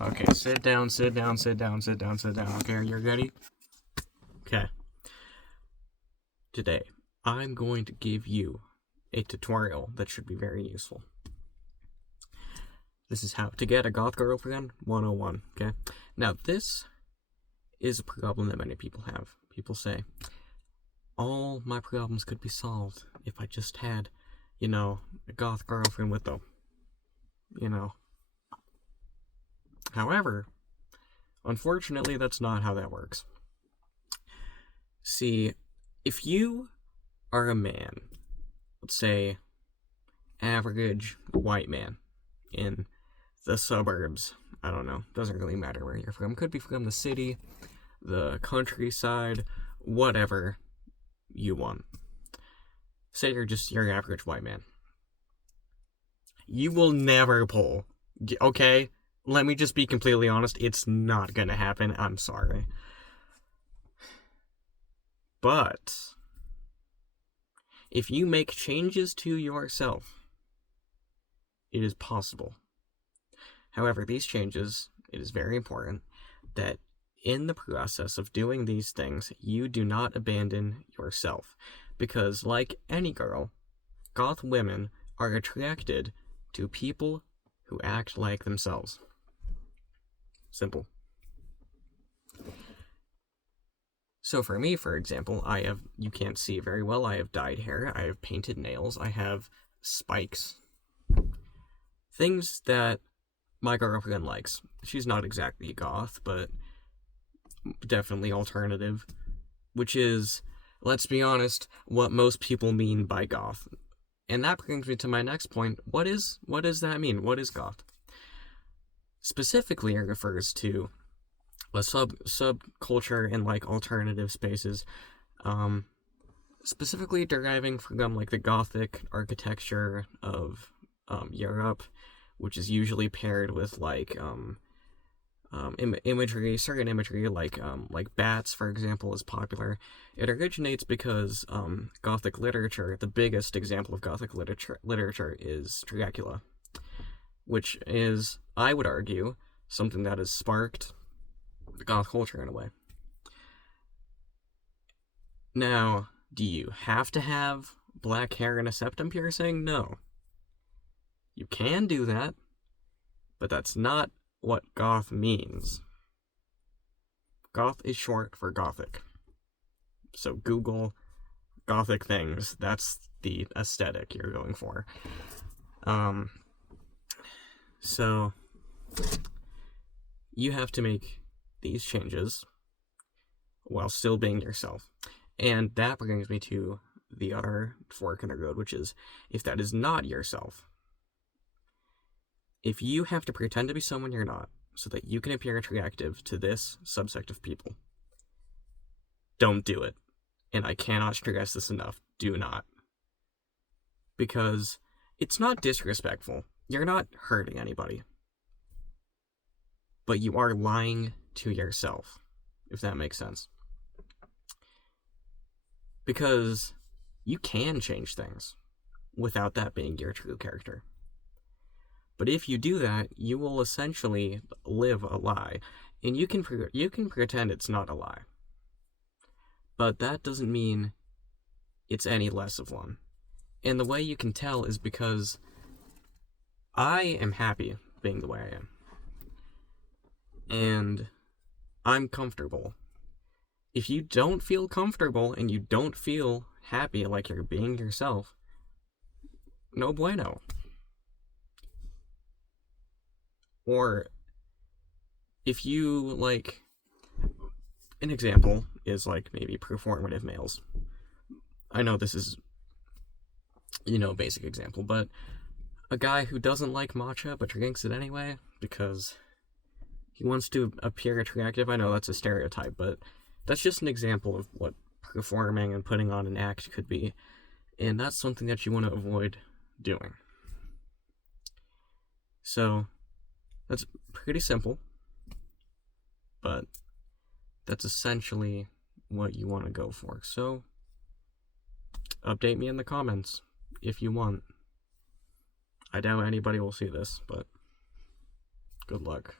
Okay, sit down, sit down, sit down, sit down, sit down. Okay, you're ready? Okay. Today, I'm going to give you a tutorial that should be very useful. This is how to get a goth girlfriend 101, okay? Now, this is a problem that many people have. People say, all my problems could be solved if I just had, a goth girlfriend with them. However, unfortunately, that's not how that works. See, if you are a man, let's say, average white man in the suburbs, I don't know, doesn't really matter where you're from, could be from the city, the countryside, whatever you want. Say you're just your average white man. You will never pull, okay? Let me just be completely honest, it's not gonna happen, I'm sorry. But if you make changes to yourself, it is possible. However, these changes, it is very important that in the process of doing these things, you do not abandon yourself. Because, like any girl, goth women are attracted to people who act like themselves. Simple. So for me, for example, you can't see very well, I have dyed hair, I have painted nails, I have spikes. Things that my girlfriend likes. She's not exactly goth, but definitely alternative. Which is, let's be honest, what most people mean by goth. And that brings me to my next point. What does that mean? What is goth? Specifically, it refers to a subculture in like alternative spaces, specifically deriving from like the Gothic architecture of Europe, which is usually paired with like imagery, certain imagery like bats, for example, is popular. It originates because Gothic literature, the biggest example of Gothic literature is Dracula, which is, I would argue, something that has sparked the goth culture in a way. Now, do you have to have black hair and a septum piercing? No. You can do that, but that's not what goth means. Goth is short for gothic. So Google gothic things. That's the aesthetic you're going for. So you have to make these changes while still being yourself. And that brings me to the other fork in the road, which is, if that is not yourself, if you have to pretend to be someone you're not so that you can appear attractive to this subsect of people, don't do it. And I cannot stress this enough. Do not. Because it's not disrespectful. You're not hurting anybody. But you are lying to yourself, if that makes sense. Because you can change things without that being your true character. But if you do that, you will essentially live a lie. And you can pretend it's not a lie. But that doesn't mean it's any less of one. And the way you can tell is because I am happy being the way I am. And I'm comfortable. If you don't feel comfortable and you don't feel happy like you're being yourself, no bueno. Or if you, like, an example is like maybe performative males. I know this is, basic example, but a guy who doesn't like matcha but drinks it anyway because he wants to appear attractive. I know that's a stereotype, but that's just an example of what performing and putting on an act could be. And that's something that you want to avoid doing. So, that's pretty simple, but that's essentially what you want to go for. So, update me in the comments if you want. I doubt anybody will see this, but good luck.